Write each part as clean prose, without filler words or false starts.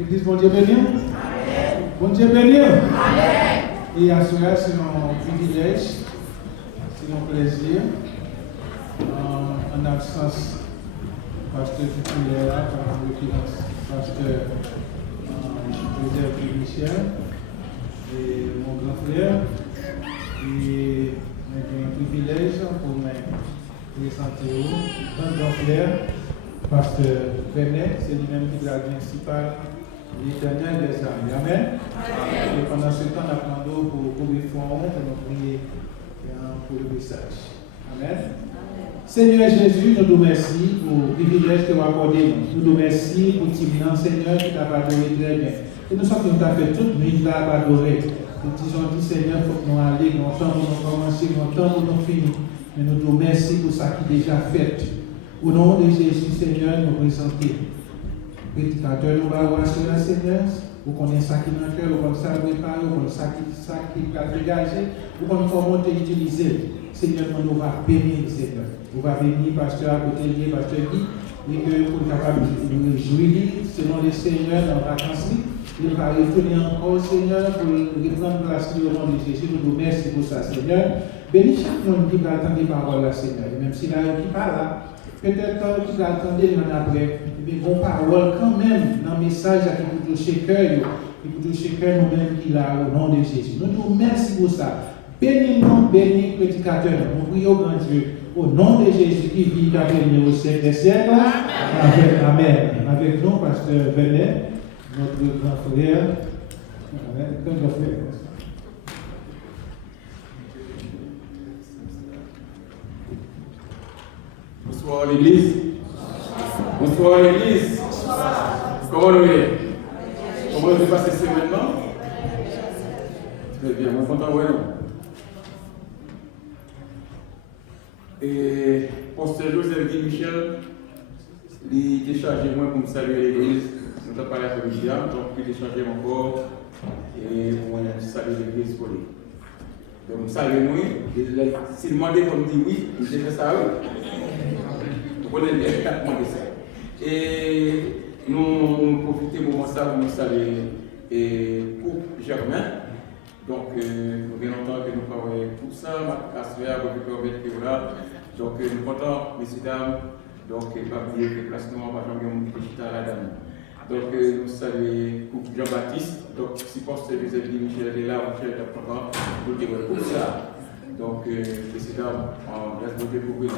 L'église, bon Dieu béni. Bon Dieu béni. Et à cela, c'est un privilège, c'est un plaisir, en absence du pasteur titulaire, en l'occurrence, pasteur Joseph Michel, et mon grand frère. Et j'ai un privilège pour me présenter un grand frère, pasteur Benet, c'est lui-même qui est le gardien principal. L'Éternel des armées. Amen. Et pendant ce temps, nous attendons pour les fonds, pour nous prier pour le message. Amen. Seigneur Jésus, nous te remercions pour le privilège que tu as accordé. Nous te remercions pour Timnan, Seigneur, qui t'a adoré très bien. Et nous sommes tout à fait toute nuit, tu as adoré. Nous disons, Seigneur, il faut que nous allions, nous temps pour nous commencer, nous temps pour nous finir. Mais nous te remercions pour ça qui est déjà fait. Au nom de Jésus, Seigneur, nous présentons. Prédicateur, nous allons voir cela, Seigneur. Vous connaissez ça qui est dans le cœur, vous connaissez ça qui est préparé, vous connaissez ça qui est dégagé, vous connaissez comment utiliser. Seigneur, nous va bénir, Seigneur. Vous va bénir, pasteur à côté de pasteur Guy, et que vous êtes capable de nous réjouir, selon le Seigneur, dans la vacances. Il va retourner encore, Seigneur, pour reprendre place au nom de Jésus. Nous vous remercions pour ça, Seieur. Bénis chaque monde qui va attendre les paroles, Seigneur. Même s'il a qui parle là, peut-être qu'il va attendre l'an après. Mais vos paroles, quand même, dans le message qui peut toucher le cœur, qui peut toucher le cœur nous-mêmes qui l'a au nom de Jésus. Nous vous remercions pour ça. Bénis-nous, bénis le prédicateur. Nous prions au grand Dieu, au nom de Jésus qui vit à venir au siècle des siècles. Amen. Avec nous, pasteur Benet, notre grand frère. Amen. Grand frère. Bonsoir l'église. Bonsoir l'église. Comment nous est? Comment nous est passé ce maintenant? Très bien, on est content, ouais. Et pasteur Joseph Guy Michel, il était chargé moi pour me saluer l'église. Nous avons parlé avec lui, donc il est chargé encore et pour saluer l'église pour lui. Donc, saluez-moi. S'il demandait qu'on me dit oui, j'ai fait ça, oui. Vous connaissez exactement de ça. Et nous profitons de moment ça pour nous saluer Coupe Germain. Donc, nous bien longtemps que nous parlons tout ça, ma casse-faire, avec le permettre là. Donc, nous sommes contents, messieurs, dames. Donc, pas oublier que placement, pas jamais mon petit la dame. Donc, nous saluons Coupe Jean-Baptiste. Donc, si pasteur Joseph Michel est là, on cherche à prendre nous dire pour ça. Donc, messieurs, dames, on laisse voter pour vous.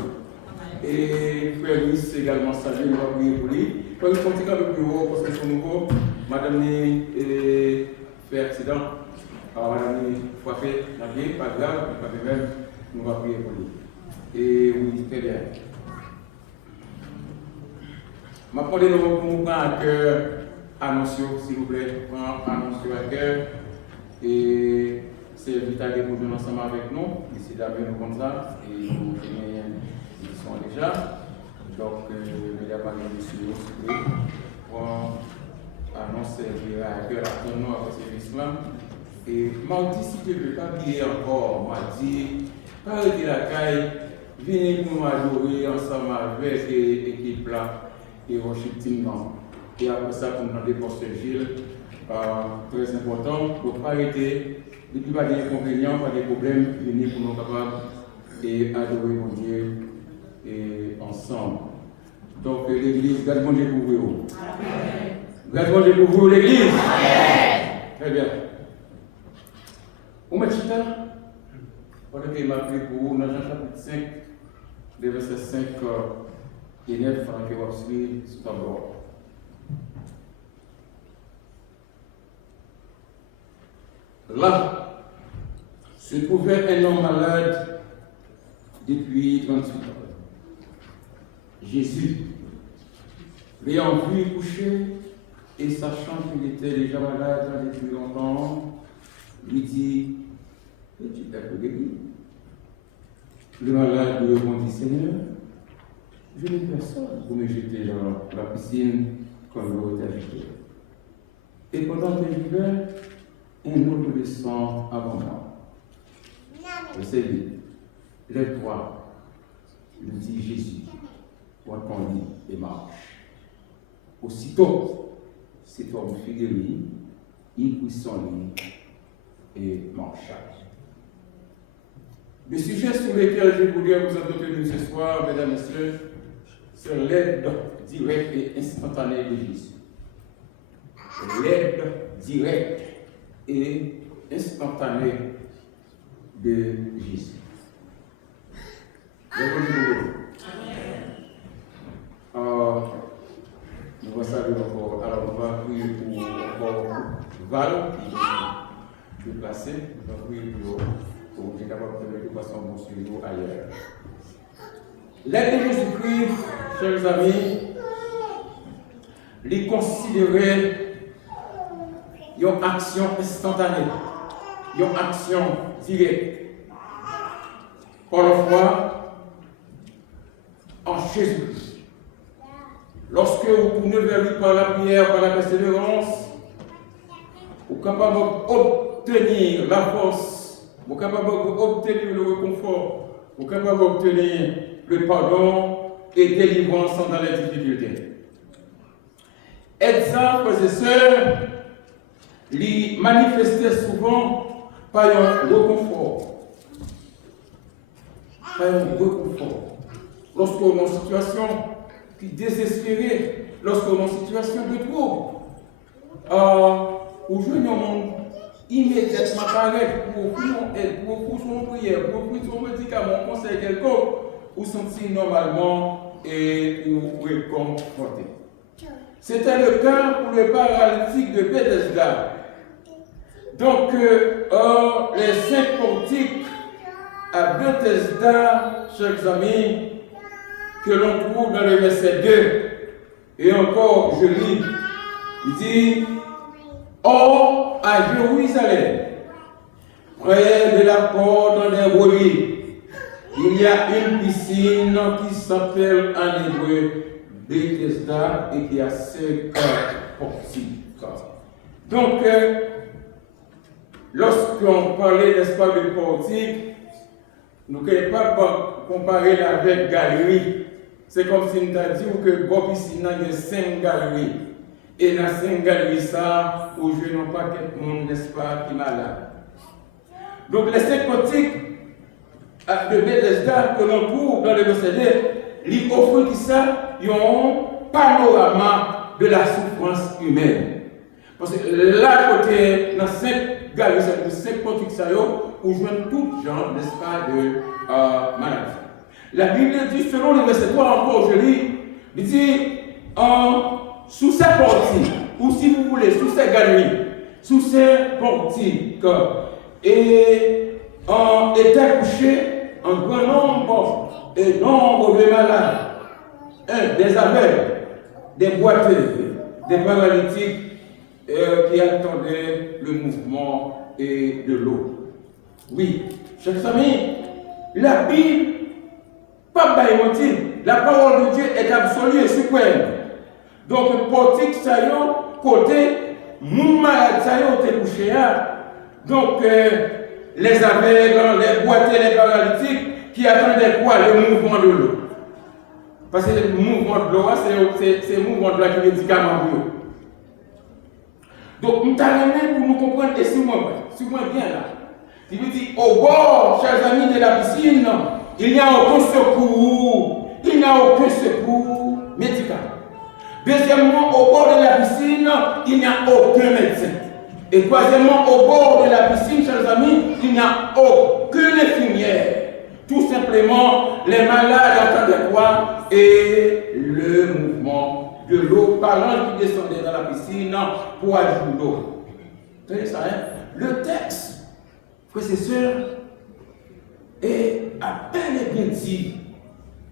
Et frère Louis également salué, nous allons prier pour lui. Quand nous continuons un peu plus haut, parce que c'est nouveau, madame est fait accident. Alors, madame est frappée, pas grave, pas même, nous allons prier pour lui. Et oui, très bien. Je vais prendre nos mots à cœur, annoncer, s'il vous plaît, annoncer à cœur. Et c'est vital pour nous ensemble avec nous. Ici, d'abord, nous comme ça. Et nous sont déjà. Donc, il y a pas de monsieur pour annoncer à cœur à tout le monde après ce service-là. Et m'a dit, si tu ne veux pas prier encore, m'a dit, arrêtez la caille, venez pour nous adorer ensemble avec l'équipe là. Et worship team. Et après ça, pour nous demander pasteur Gilles, très important, pour ne pas arrêter, depuis pas d'inconvénients, pas de problèmes, venir pour nous capables et adorer mon Dieu et ensemble. Donc l'église, garde mon Dieu pour vous. Garde mon Dieu pour vous, l'église. Très bien. Où est-ce que pendant qu'il m'a pris pour vous, dans Jean chapitre 5, les versets 5 et 9, pendant que vous suivez ce tableau. Là, se trouvait un homme malade depuis 38 ans. Jésus, l'ayant vu coucher et sachant qu'il était déjà malade depuis longtemps, lui dit, es-tu d'accord guéri? Le malade lui répondit, Seigneur, je n'ai personne pour me jeter dans la piscine comme l'eau est agitée. Et pendant que je vivais, un autre descend avant moi. Verset 8. Lève-toi, lui dit Jésus, prends ton lit et marche. Aussitôt, cet homme fidèle, il puissant et marcha. Le sujet sur lequel je voudrais vous entretenir ce soir, mesdames et messieurs, c'est l'aide directe et instantanée de Jésus. L'aide directe et instantanée de Jésus. Nous allons saluer encore. Alors, on va prier pour Val, qui est placé. On va prier pour être capable de mettre de façon bon sur nous ailleurs. L'aide de Jésus-Christ, chers amis, les considérer une action instantanée, une action directe. Par la foi en Jésus-Christ. Lorsque vous tournez vers lui par la prière, par la persévérance, vous êtes capable d'obtenir la force, vous êtes capable d'obtenir le réconfort, vous êtes capable d'obtenir le pardon et délivrance dans les difficultés. Exemple, frères et sœurs, les manifester souvent par un réconfort. Par un réconfort. Lorsqu'on est en situation qui est désespérée, lorsqu'on est en situation de trouble, où je ne monde immédiatement paraître pour offrir son aide, pour offrir son prière, pour offrir son médicament, conseil quelconque, ou sentir normalement et pour réconforter. C'était le cas pour le paralytique de Bethesda. Donc, les 5 portiques à Bethesda, chers amis, que l'on trouve dans le verset 2, et encore, je lis, il dit, or, à Jérusalem, près de la porte des Brebis, il y a une piscine qui s'appelle en hébreu Bethesda et qui a 5 portiques. Donc, lorsqu'on parlait, n'est-ce pas, de portique, nous ne pouvons pas comparer avec galerie. C'est comme si nous avions dit que bon piscine a 5 galeries. Et dans 5 galeries, ça, où je n'ai pas quelqu'un, n'est-ce pas, qui est malade. Donc, les 5 portiques de Bethesda que l'on trouve dans le verset 2, lui offrent qui ça, ils ont un panorama de la souffrance humaine. Parce que là, côté, dans 5 galeries, c'est 5 portiques, où joignent toutes gens, n'est-ce pas, de maladie. La Bible dit, selon le verset 3 encore, je lis, il dit, sous ces portiques, ou si vous voulez, sous ces galeries, sous ces portiques, et étaient couchés un grand nombre de malades, des aveugles, des boiteux, des paralytiques qui attendaient le mouvement et de l'eau. Oui, chers amis, la Bible, pas de mentir, la parole de Dieu est absolue et suprême. Donc, portique, ça y est, côté, mon malade, ça y est, couché. Donc, les aveugles, les boiteux, les paralytiques, qui attendaient quoi? Le mouvement de l'eau. Parce que le mouvement de l'eau, c'est le mouvement de l'eau qui est médicament pour eux. Donc, nous t'avons pour nous comprendre, et si moi bien là. Il veut dire, au bord, chers amis de la piscine, il n'y a aucun secours. Il n'y a aucun secours médical. Deuxièmement, au bord de la piscine, il n'y a aucun médecin. Et troisièmement, au bord de la piscine, chers amis, il n'y a aucune infirmière. Tout simplement, les malades attendaient quoi? Et le mouvement de l'eau par l'ange qui descendait dans la piscine pour ajouter l'eau. Vous voyez ça, hein? Le texte, frères et sœurs, est à peine et bien dit.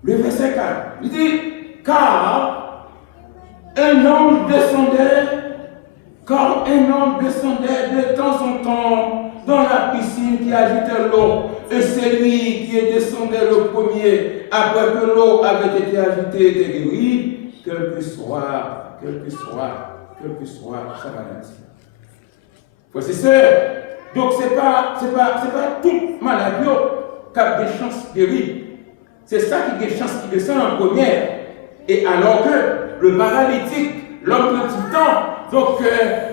Le verset 4, il dit, car un ange descendait de temps en temps dans la piscine qui agitait l'eau. Et celui qui descendait le premier, après que l'eau avait été agitée, était guéri, quel que soit sa maladie. Frères et sœurs, donc c'est pas toute maladie qui a des chances de guérir. C'est ça qui a des chances qui descend en première. Et alors que le paralytique, l'homme de tout temps, Donc,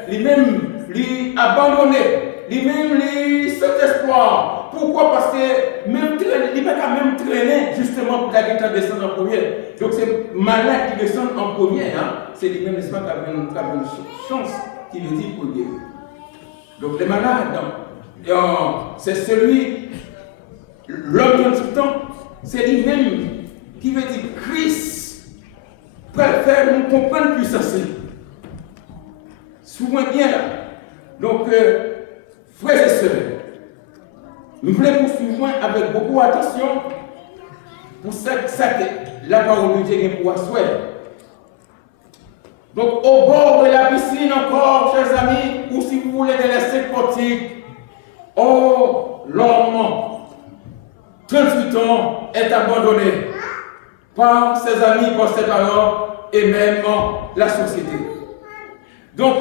lui-même, lui abandonné, lui-même, lui sans espoir. Pourquoi? Parce que même traîner, il ne peut pas même traîner justement pour la guitare descendre en premier. Donc, c'est malade qui descend en premier. Hein? C'est lui-même, n'est-ce pas, qui a une chance qui veut dire pour guérir. Donc, les malades, c'est celui, l'homme de tout temps, c'est lui-même qui veut dire Christ préfère nous comprendre plus assez. Souvent bien là. Donc, frères et sœurs, nous voulons poursuivre avec beaucoup d'attention pour ça que la parole de Dieu est pour soi. Donc, au bord de la piscine encore, chers amis, ou si vous voulez de laisser portiques, l'homme, 38 ans, est abandonné par ses amis, par ses parents et même la société. Donc,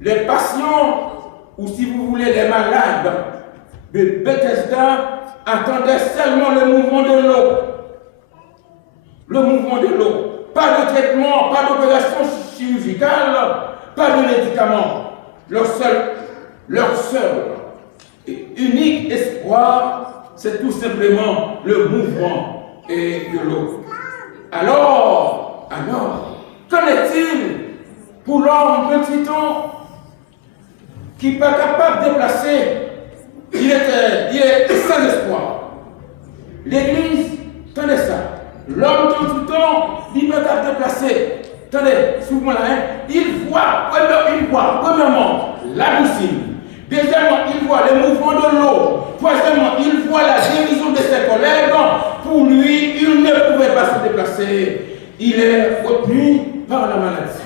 les patients, ou si vous voulez les malades de Bethesda, attendaient seulement le mouvement de l'eau. Le mouvement de l'eau. Pas de traitement, pas d'opération chirurgicale, pas de médicaments. Leur seul et unique espoir, c'est tout simplement le mouvement de l'eau. Alors, qu'en est-il pour l'homme de 28 ans qui n'est pas capable de déplacer? Il est sans espoir. L'Église, tenez ça. L'homme de 28 ans, il n'est pas capable de déplacer. Tenez, souvent là, il voit, premièrement, la piscine. Deuxièmement, il voit le mouvement de l'eau. Troisièmement, il voit la guérison de ses collègues. Pour lui, il ne pouvait pas se déplacer. Il est retenu par la maladie.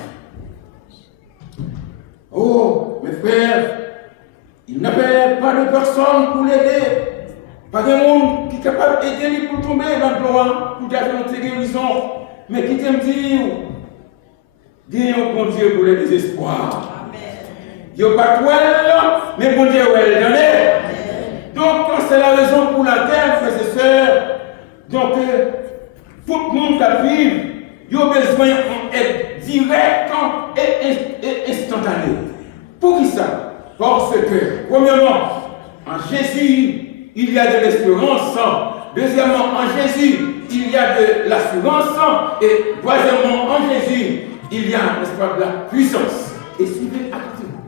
Oh, mes frères, il n'avait pas de personne pour l'aider. Pas de monde qui est capable d'aider pour tomber dans le plan, pour faire notre guérison. Mais qui t'aime dire, Dieu bon Dieu pour le désespoir. Il n'y a pas de toi, mais bon Dieu, elle en est. Donc, c'est la raison pour laquelle, frères et sœurs, donc, tout le monde qui vit, il a besoin d'être direct et instantané. Pour qui ça? Parce que, premièrement, en Jésus, il y a de l'espérance. Deuxièmement, en Jésus, il y a de l'assurance. Et troisièmement, en Jésus, il y a, n'est-ce pas, de la puissance. Et suivez activement.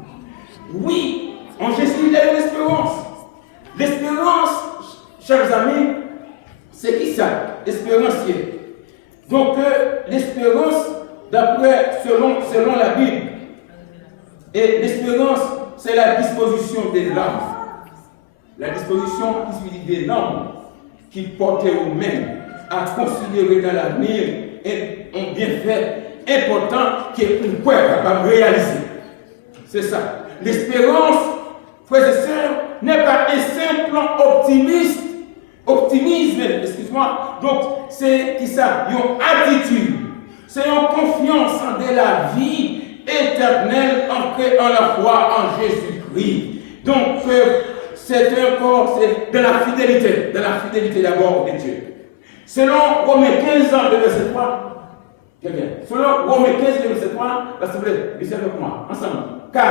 Oui, en Jésus, il y a de l'espérance. L'espérance, chers amis, c'est qui ça? L'espérancier. Donc, l'espérance, selon la Bible, et l'espérance, c'est la disposition des larmes. La disposition qui suit des larmes qui portaient aux mains à considérer dans l'avenir un bienfait important qui est une quoi capable de réaliser. C'est ça. L'espérance, frères et sœurs, n'est pas un simple optimisme, excuse-moi. Donc, c'est qui ça? Une attitude. C'est une confiance en la vie éternelle ancrée en la foi en Jésus-Christ. Donc, c'est encore de la fidélité d'abord de Dieu. Selon Romains 15 ans, le verset 3, selon Romains 15, le verset 3, s'il vous plaît, lisez avec moi, ensemble. Car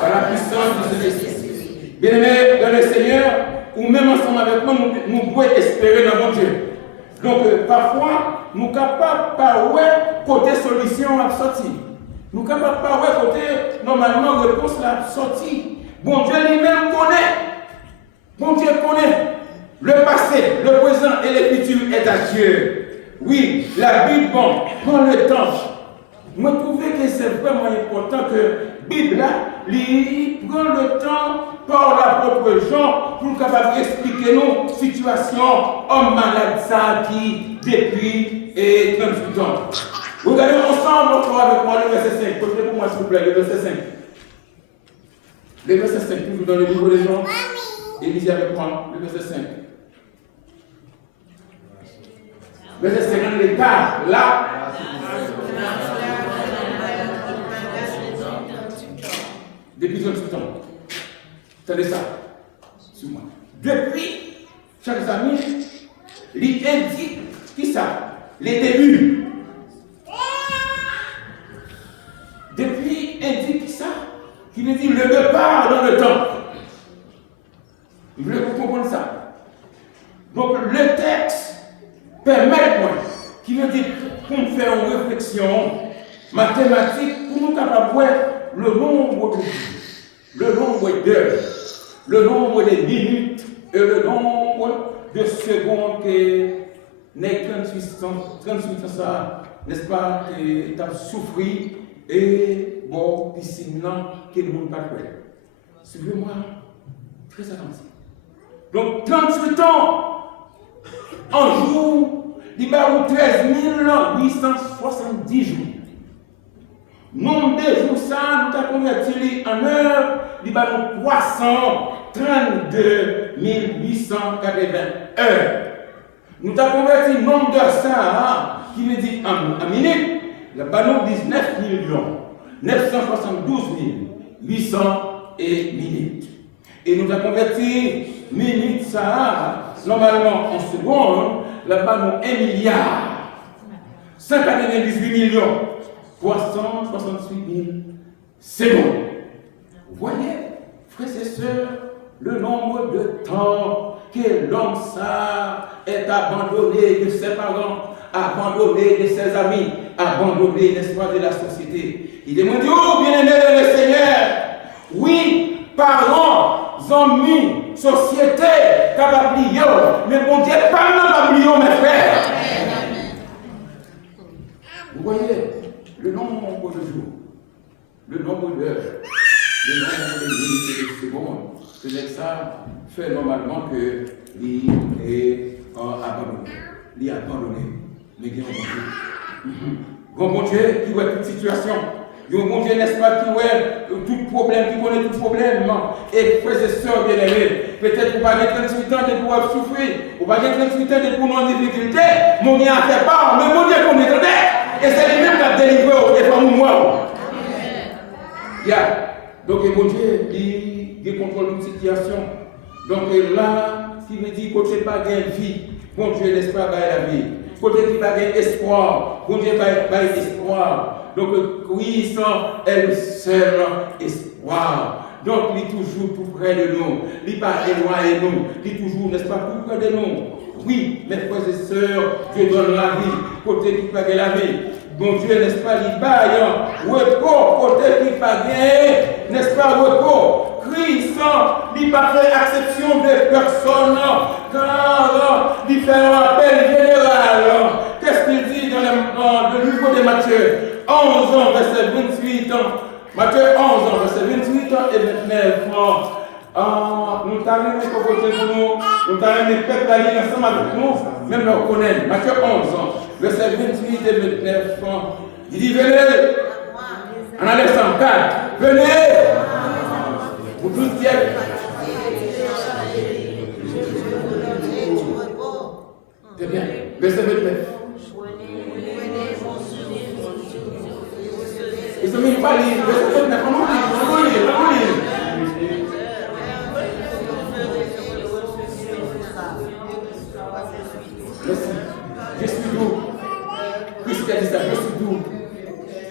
par la puissance de Jésus. Bien-aimés dans le Seigneur, ou même ensemble avec moi, nous pouvons espérer dans mon Dieu. Donc, parfois, nous sommes capables par côté solution à sortir. Nous sommes capables par côté, normalement, réponse à sortir. Bon Dieu lui-même connaît. Bon Dieu connaît. Le passé, le présent et le futur est à Dieu. Oui, la Bible, prend le temps. Moi, je trouve que c'est vraiment important que la Bible, prend le temps par la propre gens pour capable d'expliquer nos situations homme malade ça qui depuis 38 ans. Regardez ensemble encore avec moi le verset 5. Portez pour moi s'il vous plaît le verset 5. Le verset 5, toujours dans le livre des gens. Et lisez avec moi le verset 5. Verset 5, l'état là. Depuis 38 ans. Attendez ça. sur moi. Depuis, chers amis, il indique qui ça? Les débuts. Depuis, indique qui ça? Qui veut dire le départ dans le temps. Vous voulez vous comprendre ça? Donc, le texte permet, qui veut dire qu'on fait une réflexion mathématique pour nous capables de voir le nombre de jours, le nombre d'heures, le nombre de minutes et le nombre de secondes que les 38 ans, ça, n'est-ce pas, tu as souffert et bon, piscine, que le monde n'a pas fait. Suivez-moi, très attentif. Donc, 38 ans, en jour, il y a 13 870 jours. Nombre de jours, ça, nous avons converti en heure, il y a 332 880 heures. Nous avons converti le nombre d'heures, ça, qui veut dire en minutes, il y a 19 972 800 et minutes. Et nous avons converti minutes, ça, normalement en secondes, là-bas, 1 milliard 198 368 000 secondes. Vous voyez, frères et sœurs, le nombre de temps que l'homme ça est abandonné de ses parents, abandonné de ses amis, abandonné, n'est-ce pas, de la société. Il demande, oh, bien-aimé le Seigneur, oui, parents, amis, société, capable de plier, mais bon Dieu, pas mal de plier, mes frères. Vous voyez, le nombre de jours, le nombre d'heures, le nombre de minutes et de secondes, c'est ça fait normalement que l'île est abandonné. L'île est abandonné. Mais il y a un bon Dieu qui voit toute situation. Il y a un bon Dieu, n'est-ce pas, qui voit tout problème, qui connaît tout problème. Et frères et sœurs bien-aimés, peut-être vous n'avez pas 38 ans de pouvoir souffrir, vous n'avez pas 38 ans de pouvoir en difficulté, mon Dieu a fait part, mais mon Dieu qu'on est et c'est lui-même qui a délivré et pas moi. Donc, mon Dieu, il contrôle toute situation. Donc, là, ce qui veut dire que tu n'as pas de vie, mon Dieu, n'est-ce pas, la vie. Côté qui va gagner espoir, mon Dieu va espoir. Donc, oui, sans elle seul espoir. Donc, il est toujours tout près de nous. Il n'est pas éloigné de nous. Il est toujours, n'est-ce pas, tout près de nous. Oui, mes frères et sœurs, Dieu donne la vie. Côté qui va gagner la vie. Mon Dieu, n'est-ce pas, il baille. Repos, côté qui va gagner, n'est-ce pas, repos. Christ, il n'a pas fait exception de personne, car il fait un appel général. Qu'est-ce qu'il dit dans le livre de Matthieu 11 ans, verset 28 ans. Matthieu 11 ans, verset 28 et 29 ans. Nous t'avons mis pour voter pour nous, nous t'avons mis le peuple à l'île ensemble avec nous, même nous connaissons. Matthieu 11 ans, verset 28 et 29 ans. Il dit, venez, en Alexandre 4, venez. Vous tous dites. C'est bien. Verset 29. Ils ont mis une balise. Verset 29. On oublie. Merci. Je suis doux. Christ a dit ça. Je suis doux.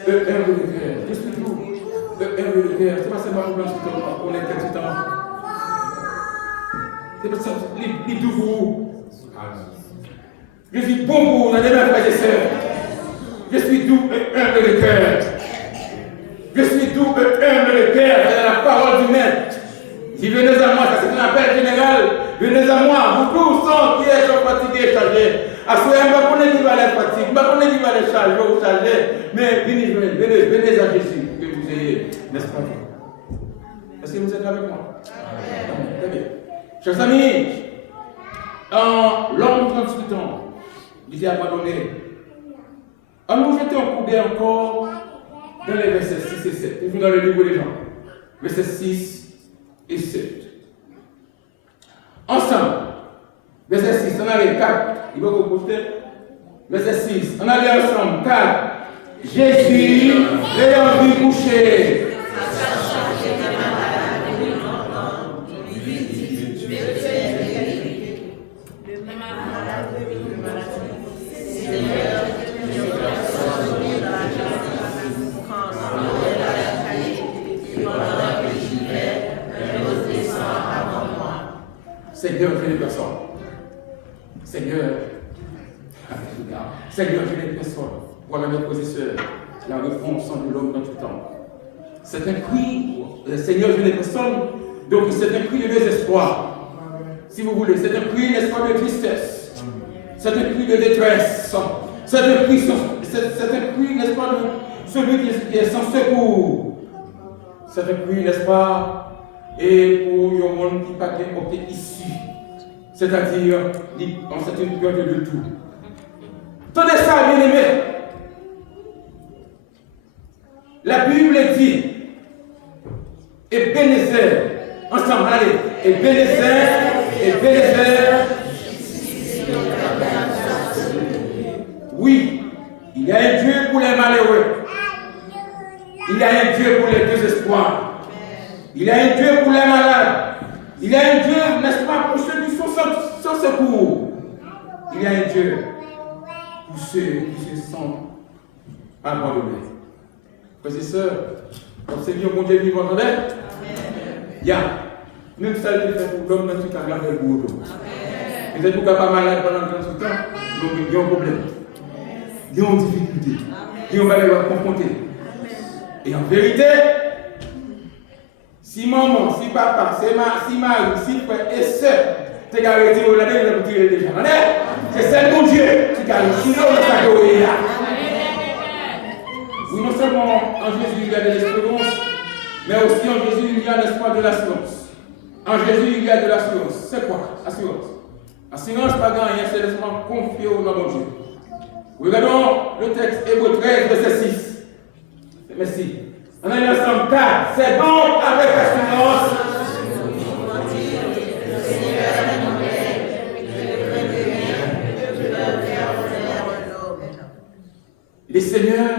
Humble de cœur. Je suis doux. Humble de cœur. C'est pas seulement on est quelque temps. C'est pas ça. Les doux vous. Je suis bon pour vous, dans les mêmes frères et sœurs. Je suis doux et humble de cœur. Je suis doux et humble de cœur. C'est la parole du maître. Si venez à moi, ça c'est un appel général. Venez à moi, vous tous sans qui êtes fatigués et chargés. À ce moment, je ne connais qui va les fatiguer, je ne connais qui va les charger, mais venez à Jésus, que vous ayez, n'est-ce pas? Est-ce que vous êtes avec moi? Très bien. Chers amis, l'homme de 38 ans, il s'est abandonné. Nous jetons un coup d'œil encore dans les versets 6 et 7, toujours dans le livre des gens. Versets 6 et 7. Ensemble, verset 6, on a les 4. Il va vous poster. Verset 6. On allait ensemble. 4. Jésus, l'ayant vu coucher. Seigneur, je n'ai personne. Seigneur, Seigneur, je n'ai personne. Voilà mes frères et sœurs, la réponse de l'homme dans tout temps. C'est un cri, Seigneur, je n'ai personne. Donc c'est un cri de désespoir. Si vous voulez, c'est un cri, n'est-ce pas, de tristesse. C'est un cri de détresse. C'est un cri, n'est-ce pas, de celui qui est sans secours. C'est un cri, n'est-ce pas, et pour le monde qui n'a pas bien ici. C'est-à-dire, c'est une peur de tout. Tenez ça, bien aimé. La Bible dit, Ebenezer, ensemble, allez, Ebenezer, oui, il y a un Dieu pour les malheureux, il y a un Dieu pour les désespoirs, il y a un Dieu pour les malades, il y a un Dieu, n'est-ce pas, pour ceux qui sont sans secours, il y a un Dieu pour ceux qui se sentent abandonnés. Frères et sœurs, comme c'est bien, mon Dieu vivant, entendez? Il y a, même ça, il fait pour l'homme dans tout cas, garder le boulot. Peut-être que vous n'êtes pas malade pendant tout ce temps, donc il y a un problème. Il y a une difficulté. Il y a un bagage à confronter. Et en vérité, si maman, si papa, si mari, si frère et soeur, tu as arrêté au lendemain, il va tirer déjà. C'est celle de Dieu qui a sinon le sac est là. Oui, non seulement en Jésus il y a de l'espérance, mais aussi en Jésus il y a l'espoir de l'assurance. En Jésus il y a de l'assurance. C'est quoi? Assurance. Assurance, pas rien, c'est laissement confié au nom de Dieu. Regardons le texte Hébreux 13, verset 6. Merci. On a dit ensemble 4. C'est donc avec assurance. Les seigneurs,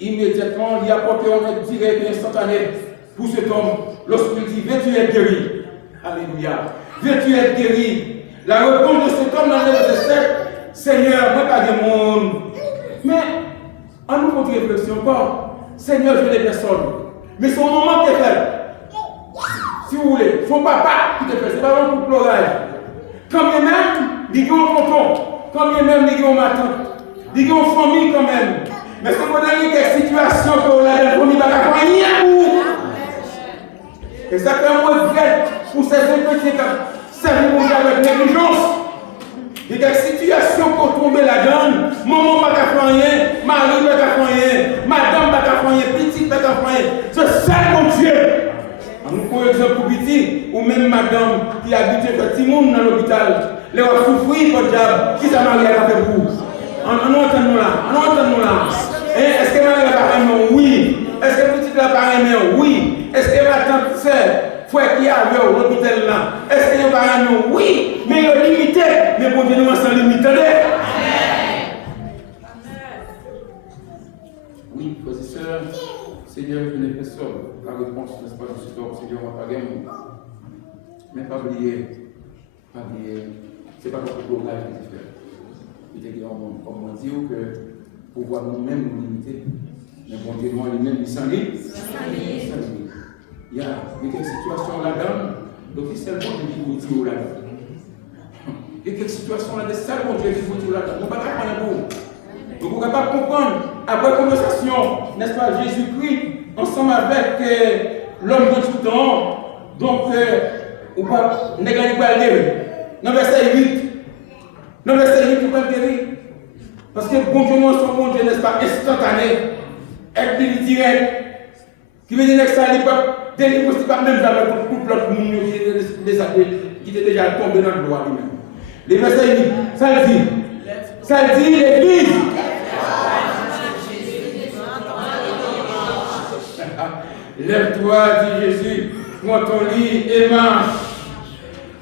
immédiatement, lui apporteront un aide directe et instantanée pour cet homme lorsqu'il dit veux-tu être guéri? Alléluia. Veux-tu être guéri? La réponse de cet homme dans le verset 7, Seigneur, moi pas de monde. Mais, en nous contre réflexion encore, Seigneur, je n'ai personne. Mais son maman te fait. Si vous voulez, son papa qui te fait, c'est pas vraiment pour pleurer. Quand bien même, il y a un tonton, quand bien même, il y a ma tante, il y a une famille quand même. Mais c'est pour donner des situations que la famille va pas rien pour. Et ça fait un regret pour ces petits qui servent avec négligence. Il y a des situations pour tomber la donne. Maman ne va pas faire rien, mari ne va pas faire rien, madame ne va pas faire rien, petite ne va pas faire rien. C'est ça mon Dieu. Nous prenons exemple pour petit, ou même madame qui habite un petit monde dans l'hôpital, les va souffrir pour le diable, qui ça Marie a fait pour vous? On entend là. Est-ce que Marie a pas oui. Est-ce que petite a pas oui. Est-ce que ma tante sœur, frère qui a à l'hôpital là, est-ce qu'il y a pas oui. Mais il est limité, mais bon Dieu nous sans limite. Oui, frères et sœurs, Seigneur, je n'ai personne. La réponse, n'est-ce pas, de ce temps, Seigneur, on va pas gagner. Mais pas oublier, c'est pas notre blocage qui est fait. Il était dit, on m'a dit que pour voir nous-mêmes nous limiter, mais bon Dieu, nous lui-même, il s'en lit. Il y a quelques situations là-dedans, donc c'est le bon Dieu qui vous dit là-dedans. Il y a quelques situations là-dedans, c'est le bon Dieu qui vous dit là-dedans. On ne va pas faire un bout. Donc, on ne va pas comprendre, après la conversation, n'est-ce pas, Jésus-Christ, ensemble avec l'homme de tout temps, donc, on va négaler le guérir. Dans verset 8, on va le guérir. Parce que bon Dieu, nous sommes bon Dieu, n'est-ce pas, instantané, avec direct, qui veut dire que ça n'est pas délivré, c'est pas même jamais pour tout l'autre monde qui était déjà tombé dans le droit lui-même. Les versets 8, ça dit l'Église. Lève-toi, dit Jésus, prends ton lit et marche.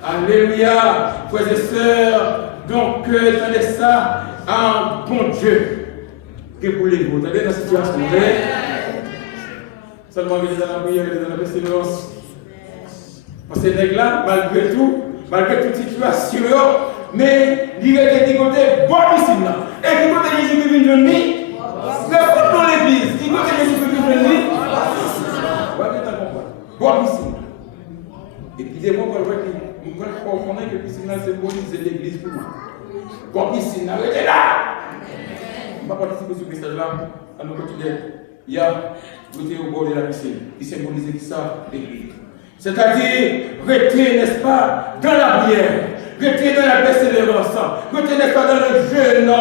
Alléluia, frères et sœurs, donc tenez ça en bon Dieu. Que voulez-vous? Vous avez dans la situation, seulement vous êtes dans la prière et dans la persévérance. Parce que les là, malgré toute situation, mais il est dit côté bon ici là. Et qui côté Jésus qui vient de nuit, le dans l'église, qui côté Jésus qui vient de nuit, bon ici. Et puis des mots pour le allons connaître que la piscine symbolise l'église pour moi. Quand la piscine est là, on va participer à ce message-là à nos quotidiens. Il y a côté au bord de la piscine qui symbolise qui ça, l'église. C'est-à-dire, rester, n'est-ce pas, dans la prière, rester dans la persévérance, rester, n'est-ce pas, dans le jeûne.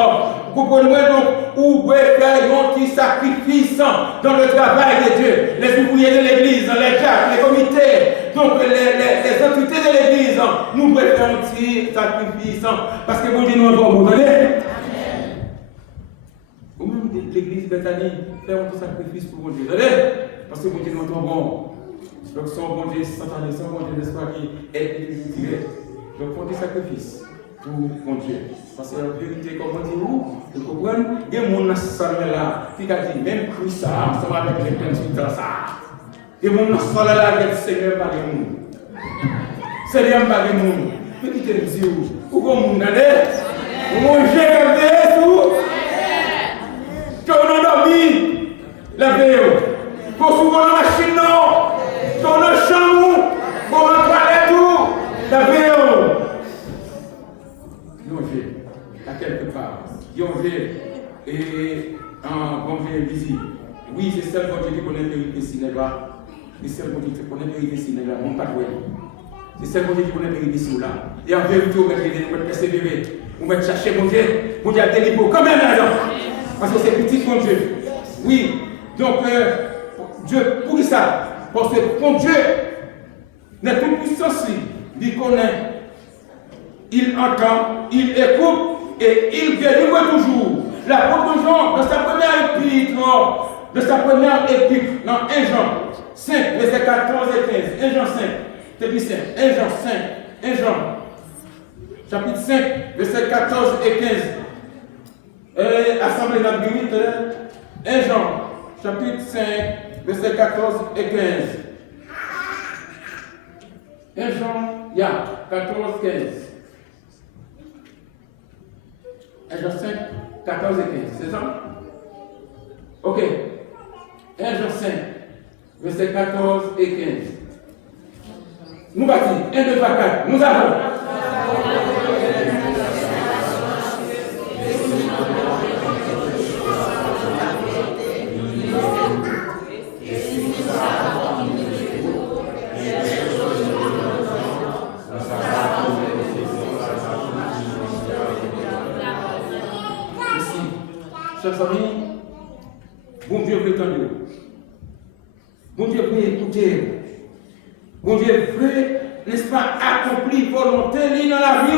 Vous comprenez donc, où faire un petit sacrifice dans le travail de Dieu. Les ouvriers de l'église, les cadres, les comités, donc les entités de l'église, nous devons faire un petit sacrifice parce que mon Dieu nous doit vous donner. Ou même de l'église Bethanie, faire un petit sacrifice pour mon Dieu. Parce que mon Dieu nous doit bon. Donc, son bon Dieu satané, son bon Dieu, n'est-ce pas, qui est tiré. Donc, font des sacrifices pour mon Dieu. Parce que la vérité, comme on dit, vous comprenez, il y a des gens qui sont là, qui ont dit, même Christ, ensemble avec les princes dans ça. Il y a des gens qui sont là, avec le Seigneur, par les gens. Seigneur, par les gens. Petite émission, où vous allez, vous mangez comme des sous, que vous dormi, la veille, pour souvent la machine, non. Dans le champ, pour le toilette, la veille. Yongé, à quelque part. Yongé et un bon Dieu invisible. Oui, c'est celle bon Dieu qui connaît la vérité cinéma. C'est celle bon Dieu qui connaît la vérité cinéma. Mon pas de c'est celle bon Dieu qui connaît la vérité cinéma. Et en vérité, on va persévérer. On va chercher mon Dieu. Mon Dieu a délivré quand même là-dedans. Parce que c'est petit mon Dieu. Oui. Donc, Dieu, pour ça. Parce que mon Dieu n'est tout puissant, il connaît, il entend, il écoute et il délivre toujours. L'apôtre Jean, dans sa première épître, dans 1 Jean 5, verset 14 et 15, 1 Jean 5, c'est bien 1 Jean 5, 1 Jean, chapitre 5, verset 14 et 15. Assemblée d'Abdimite, 1 Jean, chapitre 5, verset 14 et 15. 1 Jean, 14, 15. 1 Jean 5, 14 et 15. C'est ça? Ok. 1 Jean 5, verset 14 et 15. Nous bâtissons. 1, 2, 3, 4. Nous avons. Chers amis, bon Dieu veut entendre. Bon Dieu veut écouter. Bon Dieu veut, n'est-ce pas, accomplir volonté dans la vie.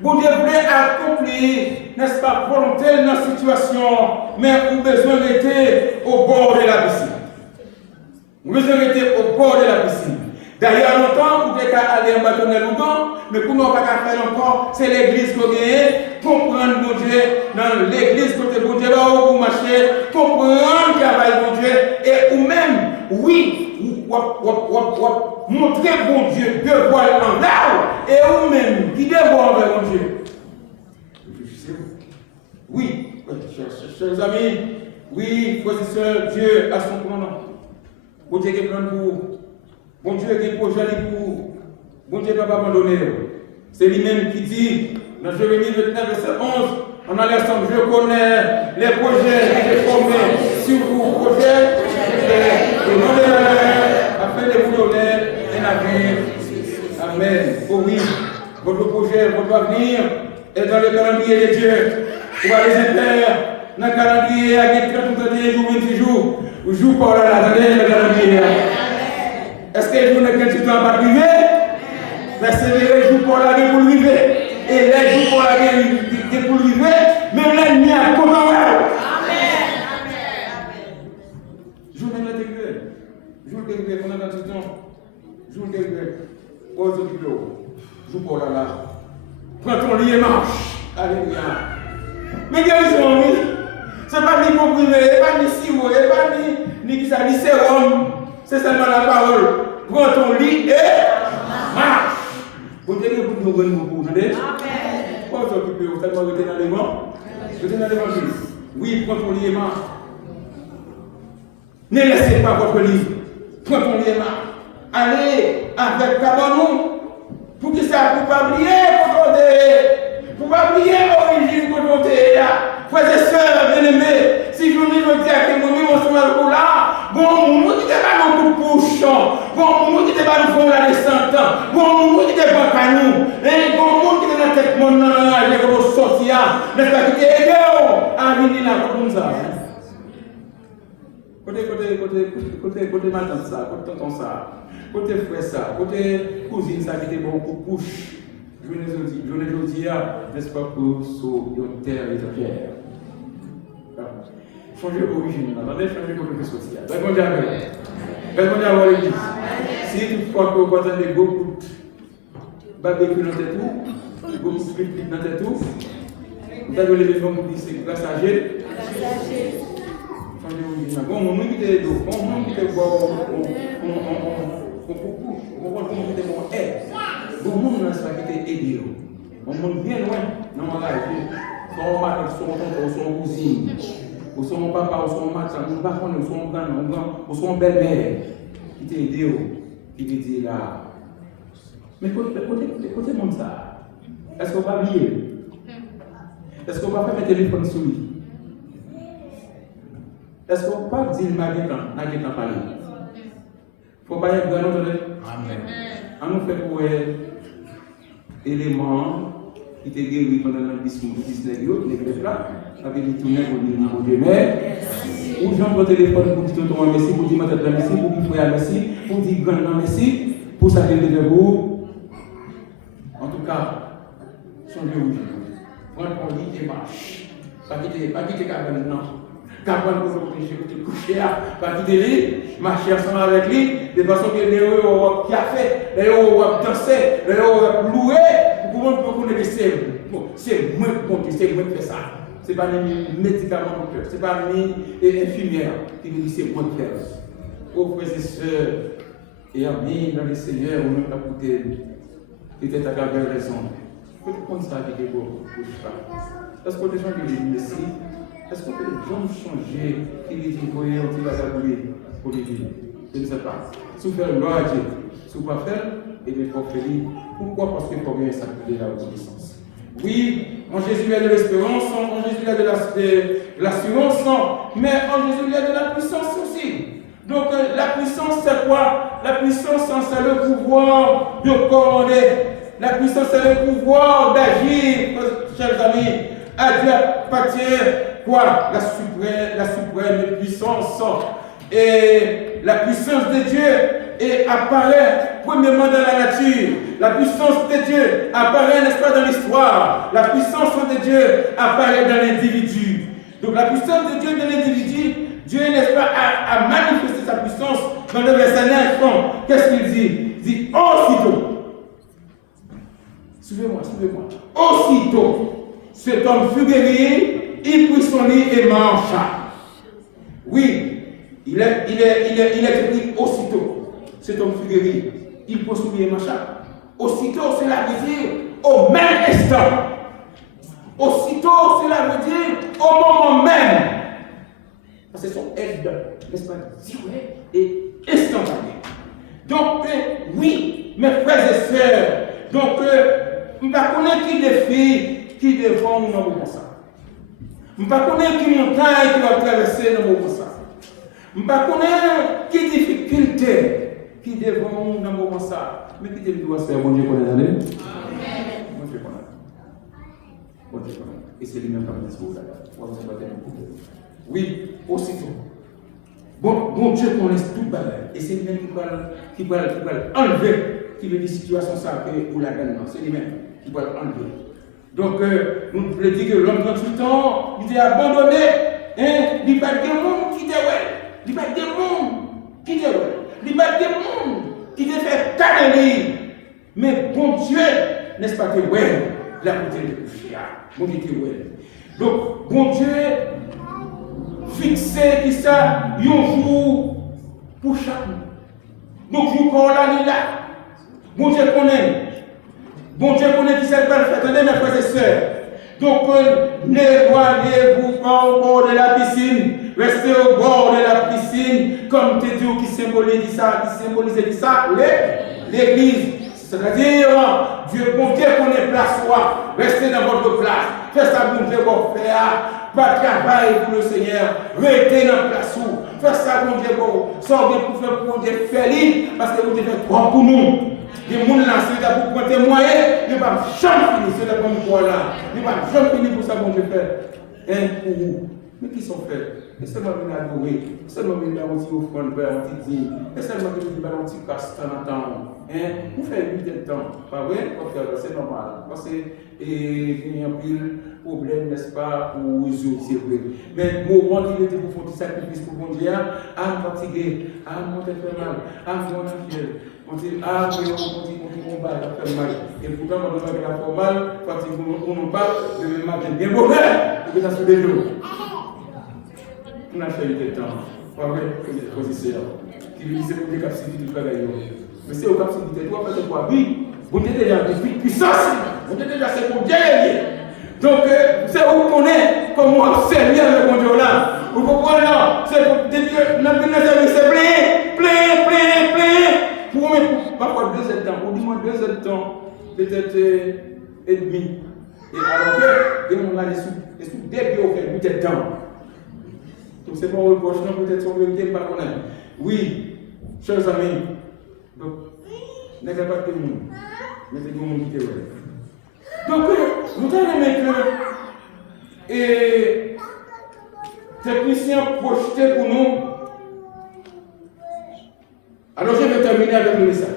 Bon Dieu veut accomplir, n'est-ce pas, volonté dans la situation, mais vous besoin d'être au bord de la piscine. Vous besoin d'être au bord de la piscine. D'ailleurs, longtemps, vous devez aller en bâtonnet longtemps, mais pour nous, pas faire encore, c'est l'église qu'on gagne, comprendre mon Dieu, dans l'église côté bon Dieu, là où vous marchez, comprendre le travail bon Dieu, et ou même, oui, montrer bon Dieu, Dieu voit en là, et ou même, qui dévoile vers mon Dieu. Oui, chers amis, oui, frères et sœurs, Dieu a son plan. Bon Dieu qui est plan pour vous. Bon Dieu qui est projet pour vous. Bon Dieu ne va pas abandonner. C'est lui-même qui dit, dans Jérémie 29, verset 11, en allant, je connais les projets que j'ai formés sur vous, projets et non les malheurs, afin de vous donner un avenir. Amen. Oh oui, votre projet, votre avenir est dans le calendrier de Dieu. Vous allez faire dans le calendrier, il y a 30 jours, 26 jours. Vous jouez par là, attendez le calendrier. Est-ce que vous n'avez qu'un temps pas privé? Persévérer, joue pour la guerre pour le vivre. Et les jours pour la guerre pour le vivre, même l'ennemi a comment? Amen. Joue dans la dégueu. Joue le dégueu, on a dans tout temps. Joue le dégueu. Pose au bureau. Joue pour là. Prends ton lit et marche. Alléluia. Mais guérison, oui. Ce n'est pas ni comprimé, pas ni sirop, pas ni qui ça, ni sérum. C'est seulement la parole. Prends ton lit et marche. Vous avez beaucoup de bonnes mots, vous entendez? Pourquoi vous occupez? Vous savez, vous êtes dans l'évangile? Vous êtes dans l'évangile? Oui, prends ton lit et marche. Ne laissez pas votre lit. Prends ton lit et marche. Allez avec Cabanon. Pour que ça, pour pas oublier pour pas oublier l'origine qu'on est là. Frères et sœurs, bien-aimés, si je vous dis que nous sommes là, bon, nous qui n'avons pas nos couchons, bon, nous qui n'avons pas nos fonds là les 100 ans, bon, nous qui n'avons pas nous, et bon, nous qui n'avons pas tête mon nom, les gros sortir, n'est-ce pas, qui t'aident à venir là comme ça. Côté madame ça, côté tonton ça, côté frère ça, côté cousine ça qui était beaucoup couche. Je ne dis pas, n'est-ce pas, pour sur une terre étrangère. Changer d'origine, attendez, changer pour le social. Répondez à moi. Répondez à moi l'église. Si toutefois que vous entendez beaucoup de barbecue dans tes tout, beaucoup de frites dans tes tout, vous avez levé comme vous dites, c'est grâce à Dieu. Changer d'origine. Bon, mon nom qui est d'eau, bon, mon qui est bon, bon monde là ça qui était aidé. On monde bien loin dans mon life. Son mari, son tonton, son cousine, ou son papa, ou son maman, ou pas ou son grand, ou son belle-mère qui t'a aidé, qui te dit là. Mais côté monde ça, est-ce qu'on va oublier? Est-ce qu'on va faire un téléphone sur lui? Est-ce qu'on va dire le magasin parler? Faut pas y être grand Amen. On nous fait pour éléments qui étaient guéris pendant le discours les là, avec les tournées pour dire mais ou j'envoie le téléphone pour dire ton merci, pour dire madame merci, pour dire frère merci, pour dire grand merci, pour ça que de vous. En tout cas, changez aujourd'hui. Prends ton lit et marche. Pas quitter cabane, non. Cabane pour protéger, pour te coucher, pas quitter lui, marcher ensemble avec lui, de façon que les héros ont fait, les héros ont dansé, les héros ont loué, pour qu'on ait c'est moi qui c'est moi qui fais ça. Ce n'est pas les médicaments qui font, ce n'est pas les infirmières qui me disent c'est moi qui fais ça. Aux frères et sœurs et amis dans le Seigneur, on n'a pas coûté, peut-être à travers raison. Pourquoi ça a été beau pour ça? Est-ce que les gens qui disent merci? Est-ce que les gens ont changé, qui disent voyez, on va s'appeler pour les dire? Je ne sais pas. Si vous faites gloire à Dieu, si vous ne pouvez pas faire, et bien pour faire. Pourquoi? Parce qu'il faut bien s'appeler la reconnaissance. Oui, en Jésus il y a de l'espérance, en Jésus il y a de l'assurance, mais en Jésus il y a de la puissance aussi. Donc la puissance c'est quoi? La puissance c'est le pouvoir de commander. La puissance c'est le pouvoir d'agir, chers amis. À Dieu appartient quoi? La suprême puissance. Et la puissance de Dieu apparaît premièrement dans la nature. La puissance de Dieu apparaît, n'est-ce pas, dans l'histoire. La puissance de Dieu apparaît dans l'individu. Donc la puissance de Dieu dans l'individu, Dieu, n'est-ce pas, a manifesté sa puissance dans le verset 9. Qu'est-ce qu'il dit? Il dit aussitôt. Suivez-moi. Aussitôt, cet homme fut guéri, il prit son lit et marcha. Oui, il est écrit aussitôt. Cet homme fut guéri, il prit son lit et marcha. Aussitôt, cela veut dire au même instant. Aussitôt, cela veut dire au moment même. Parce que son aide, n'est-ce pas, direct et instantané. Donc, oui, mes frères et sœurs, donc, je ne connais qui des filles qui devront nous comme ça. Je ne connais qui montagne qui va traverser nous comme ça. Je ne connais qui difficulté qui devront nous comme ça. Mais qui doit se faire, bon Dieu connaît. Amen. Bon Dieu connaît. Et c'est lui-même qui va dire oui, aussitôt. Bon Dieu connaît tout le bagage. Et c'est lui-même qui va enlever, qui veut dire situation ça pour la gagne. C'est lui-même qui va enlever. Donc, nous voulons dire que l'homme dans tout le temps, il était abandonné. Il n'y a pas de monde qui était ouais. Il n'y a pas de monde qui était ouais. Il n'y a pas de monde qui te fait cadeler. Mais bon Dieu, n'est-ce pas que ouais, la côté de coucher. Bon Dieu, ouais. Donc, bon Dieu, fixé qui ça, un jour pour chaque monde. Donc, vous condamnez là. Bon Dieu connaît. Bon Dieu connaît qui s'est pas fait. Attendez, mes frères et sœurs. Donc, n'éloignez-vous pas au bord de la piscine. Restez au bord de la piscine, comme Tédio qui symbolise ça, l'église. C'est-à-dire, Dieu, bon Dieu, qu'on est place, restez dans votre place. Faites ça, bon Dieu, pour faire. Pas de travail pour le Seigneur. Restez dans la place. Faites ça, bon Dieu, pour sortir pour faire pour Dieu faire libre. Parce que vous devez fait trop pour nous. Les gens là, c'est pour prendre témoigner. Ils ne vont jamais finir. C'est comme quoi là. Ils ne vont jamais finir pour ça, bon Dieu, faire. Pour vous. Mais qui sont faits? Et seulement venir adorer, seulement venir à un petit offrande, un petit digne, et seulement venir à un petit casse temps en temps. Vous faites 8 temps, pas vrai? C'est normal. Parce que il y a un pile problème, n'est-ce pas, pour résoudre, c'est vrai. Mais au moment où il était pour faire du sacrifice pour mon Dieu, à me fatiguer, à me faire mal, à me faire fier. On dit, ah, mais on va faire mal. Et pourtant, on va faire mal, parce qu'on nous parle de même matin bien mauvais, et que ça se déjoue. On a fait du temps. Pas vrai, professeur. Qui lui disait pour des capacités du travail. Mais c'est aux capacités, toi, faites quoi? Oui, vous êtes déjà depuis puissance. Vous êtes déjà c'est pour Dieu. Donc, c'est où qu'on est, comment servir le bon Dieu là. Vous comprenez? C'est pour Dieu, c'est plein. Pour moi, parfois 2 heures de temps, ou du moins 2 heures de temps, peut-être et demi. Et alors que, on a des sous des pieds au fait 8 heures de temps. Donc c'est pas un reproche, non, peut-être sur le game, pas connaître. Oui, chers amis, donc, n'est-ce pas tout le monde, mais c'est tout le monde qui est vrai. Donc, nous avons aimé que, et, techniciens projetés pour nous. Alors je vais terminer avec le message.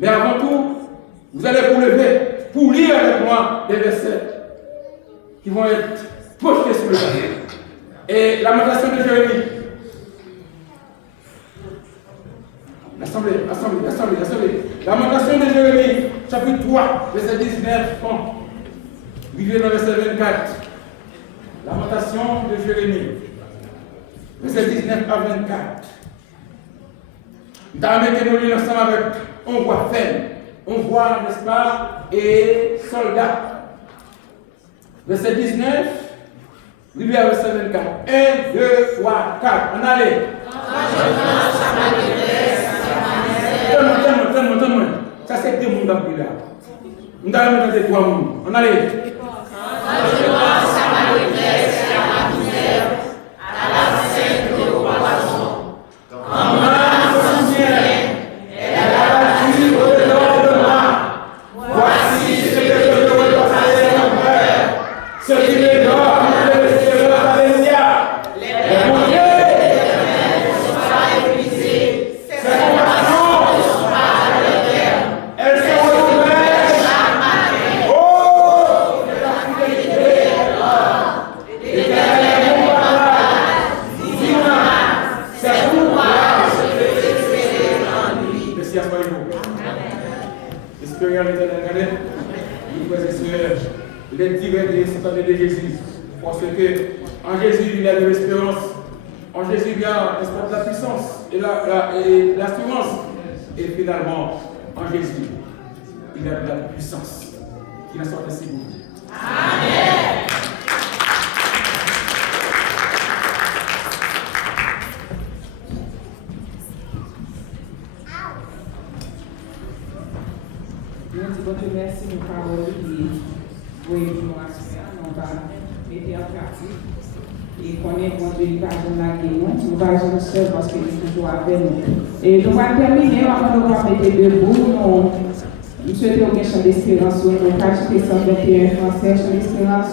Mais avant tout, vous allez vous lever pour lire avec moi des versets qui vont être projetés sur le papier. Et lamentation de Jérémie. L'assemblée. Lamentation de Jérémie, chapitre 3, verset 19. Vivez dans le verset 24. Lamentation de Jérémie, verset 19 à 24. Nous avons mis ensemble avec on voit ferme, on voit, n'est-ce pas, et soldats. Verset 19. Bible à verset 24. 1, 2, 3, 4. On allait. Donne-moi. Ça, c'est 2 mondes d'appui là. Nous allons mettre 3 mondes. On allait. Et finalement, en Jésus, il a de la puissance qui n'a sorti si vous. Amen. Merci pour parole qui vous aidez nous à faire, on va mettre en pratique. Et qu'on est bon Dieu, il va nous laguer, nous va nous seul parce qu'il est toujours avec nous. Et nous allons terminer avant de nous mettre debout. Nous souhaitons un chant d'espérance sur nos pages 121 français, chant d'espérance.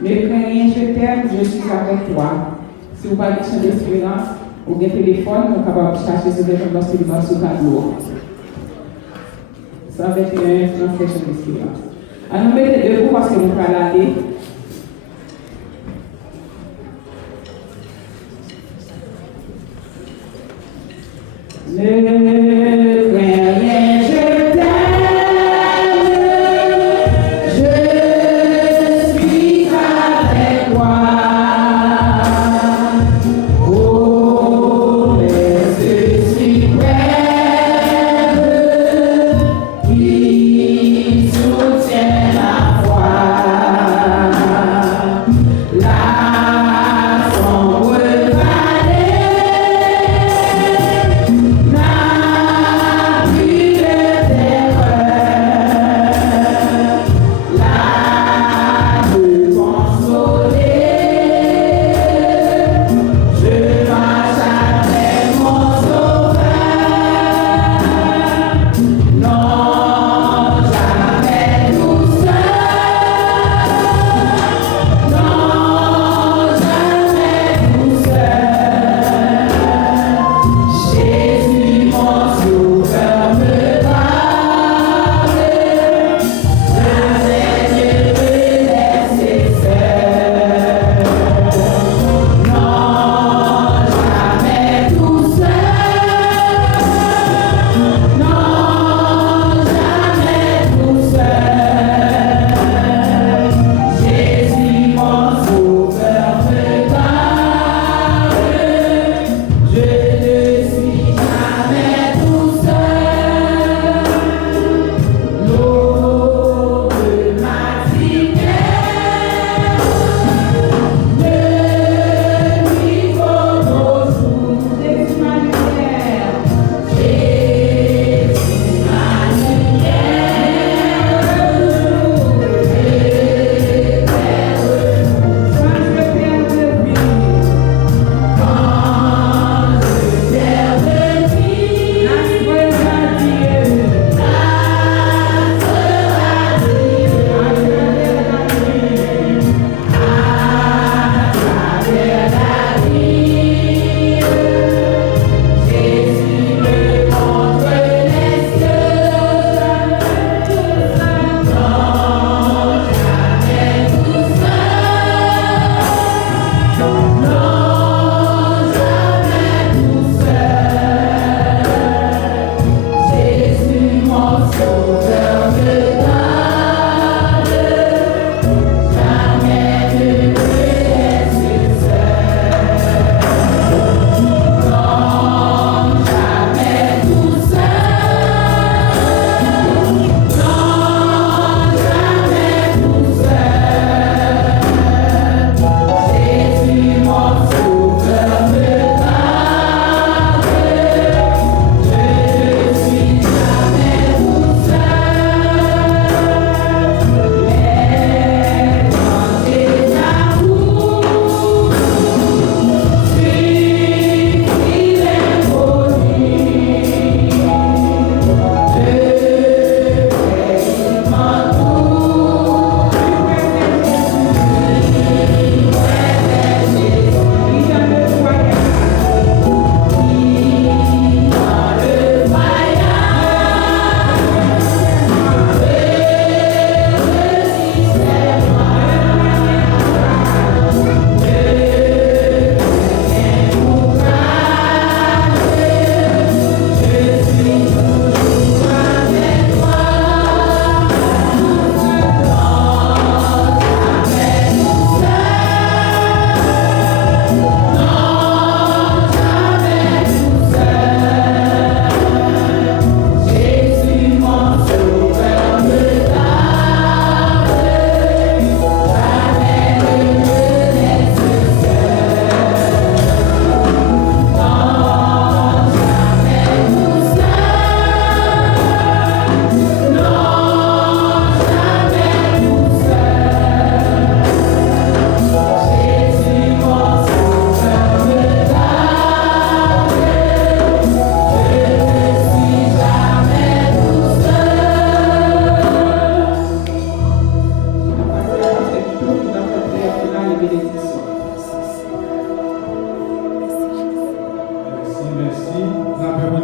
Mais craignez, je t'aime, je suis avec toi. Si vous parlez de chant d'espérance, ou bien téléphone, nous sommes capables de chercher ce que nous avons sur le tableau. 121 français, chant d'espérance. Alors nous mettons debout parce que nous allons aller. Ne crains rien, je t'aime, je suis avec toi. Oh, mais je suis près, qui soutient la foi. La sombre vallée n'a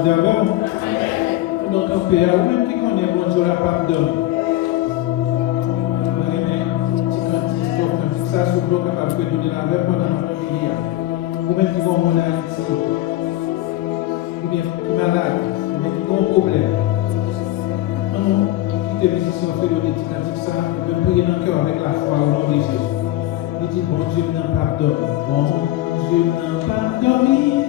capable d'avoir. Donc, en paix, ou même qui connaît bon Dieu, la pape d'homme. Ça, sur le capable de donner la veille pendant la famille. Ou même qui vont en Haïti, ou bien qui malade, ou bien qui ont un problème. Non, qui te musicien fait donner ça, de prier dans le cœur avec la foi au nom de Jésus. Il dit, bon Dieu n'a pas dormi. Bon Dieu n'a pas dormi.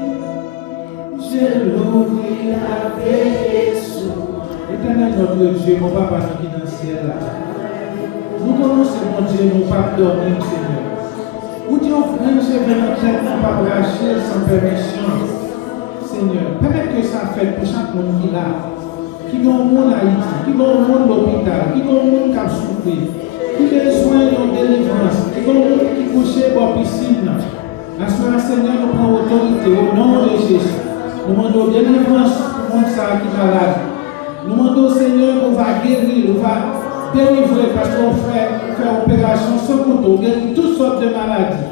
Je l'ouvre avec soin. Éternel notre Dieu, mon papa qui est dans le ciel là. Nous connaissons mon Dieu, nous pas dormir, Seigneur. Ou Dieu, frère, je vais notre tête, nous pas bracher sans permission. Seigneur, permets que ça fait pour chaque monde qui est là, qui est au monde Haïti, qui est au monde l'hôpital, qui est au monde qui a souffert, qui a besoin de délivrance, qui est au monde qui est couché dans la piscine. La soirée, Seigneur, nous prenons autorité au nom de Jésus. Nous demandons délivrance pour le monde qui est malade. Nous demandons, Seigneur, qu'on va guérir, on va délivrer parce qu'on fait opération sans couteau, guérir toutes sortes de maladies.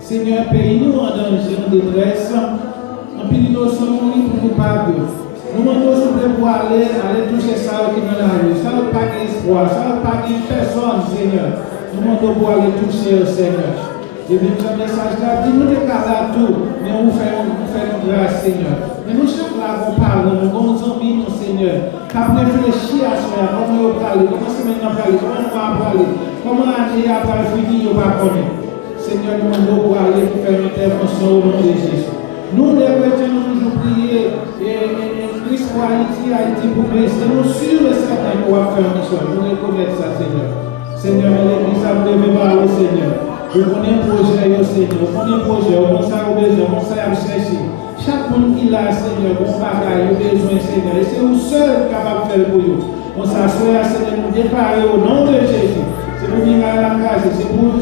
Seigneur, pays-nous en danger, en détresse. En plus, nous sommes mourir pour nous pardonner. Nous demandons pour aller toucher ça qui est dans la rue. Ça n'a pas d'espoir, ça n'a pas de personne, Seigneur. Nous demandons pour aller toucher au Seigneur. Et bien, ce message-là, dis-nous des cas à tout, mais on fait notre grâce, Seigneur. Mais nous, chaque fois qu'on parle, nous avons envie, mon Seigneur, qu'à réfléchir à cela, comment on va parler, comment semaine on va parler, comment on va parler, comment l'année après fini, on va connaître. Seigneur, nous demandons pour aller faire une intervention au nom de Jésus. Nous, les chrétiens, nous toujours prier, et Christ pour Haïti, Haïti pour Christ. Et nous sûrs et certains qu'on va faire une mission. Nous reconnaissons ça, Seigneur. Seigneur, l'église a levé par le Seigneur. Vous connaissez un projet, Seigneur. Vous connaissez un projet, vous connaissez un besoin, vous connaissez un chercher. Chaque monde qui l'a, Seigneur, bon bagage, vous besoin, Seigneur. Et c'est vous seul capable de faire pour vous. On s'assoit, Seigneur, nous déclarer au nom de Jésus. C'est pour venir à la case, c'est pour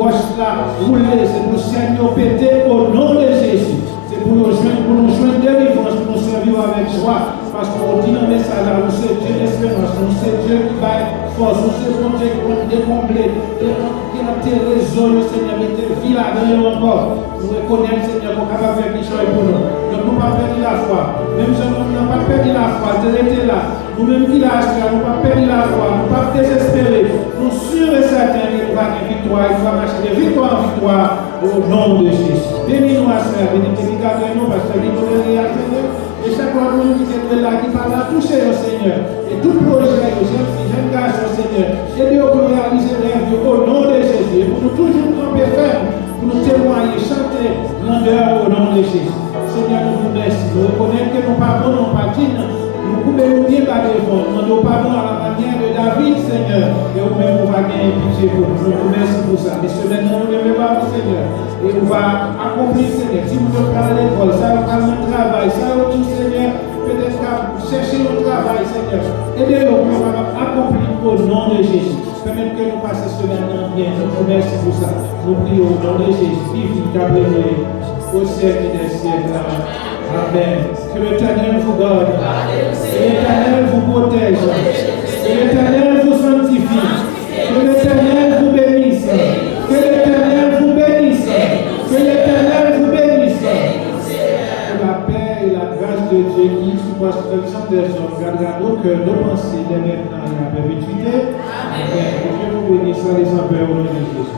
roche là rouler, c'est pour Seigneur péter au nom de Jésus. C'est pour nous joindre délivrance, pour nous servir avec joie. Parce qu'on dit dans le message là, nous c'est Dieu d'espérance, nous c'est Dieu qui va être force, nous c'est Dieu qui va décombler, qui a tes réseaux, Seigneur, mettez vie là-dedans encore. Nous reconnaissons, Seigneur, qu'on va faire quelque chose pour nous. Donc nous ne pas perdre la foi. Même si nous n'avons pas perdu la foi, de rester là. Nous-mêmes qui l'avons acheté, nous n'avons pas perdu la foi, nous ne pas désespérer. Nous sûrs et certains qu'il va y victoire, il va marcher de victoire en victoire au nom de Jésus. Bénis-nous à cela, bénis-nous parce que nous sommes Seigneur. Et chaque fois que nous sommes là, qui parle à toucher au Seigneur. Et tout projet, jeune garçon, Seigneur, aidez-nous pour réaliser rêve au nom de Jésus. Et pour nous toujours camper ferme, pour nous témoigner, chanter grandeur au nom de Jésus. Seigneur, nous vous remercions. Nous reconnaissons que nous pardonnons, nous pouvons bien par devant. Nous demandons pardon à la manière de David, Seigneur. Et vous-même, vous va gagner pitié pour nous. Nous vous remercions pour ça. Mais semaine, nous ne levons pas, Seigneur. Et on va accomplir, Seigneur. Si vous voulez parler à l'école, ça va parler de travail, ça va tout, Seigneur. Peut-être chercher notre travail, Seigneur. Aidez-nous pour accomplir au nom de Jésus. Permettez que nous passions semaine bien. Nous vous remercions pour ça. Nous prions au nom de Jésus. Vive au siècle des siècles. Amen. Que l'Éternel vous garde. Que l'Éternel vous protège. Que l'Éternel vous sanctifie. Que l'Éternel vous bénisse. Que l'Éternel vous bénisse. Que l'Éternel vous bénisse. Que la paix et la grâce de Dieu qui surpasse l'ensemble des hommes gardera nos cœurs, nos pensées dès maintenant et à perpétuité. Amen. Que Dieu vous bénisse les enfants au nom de Jésus.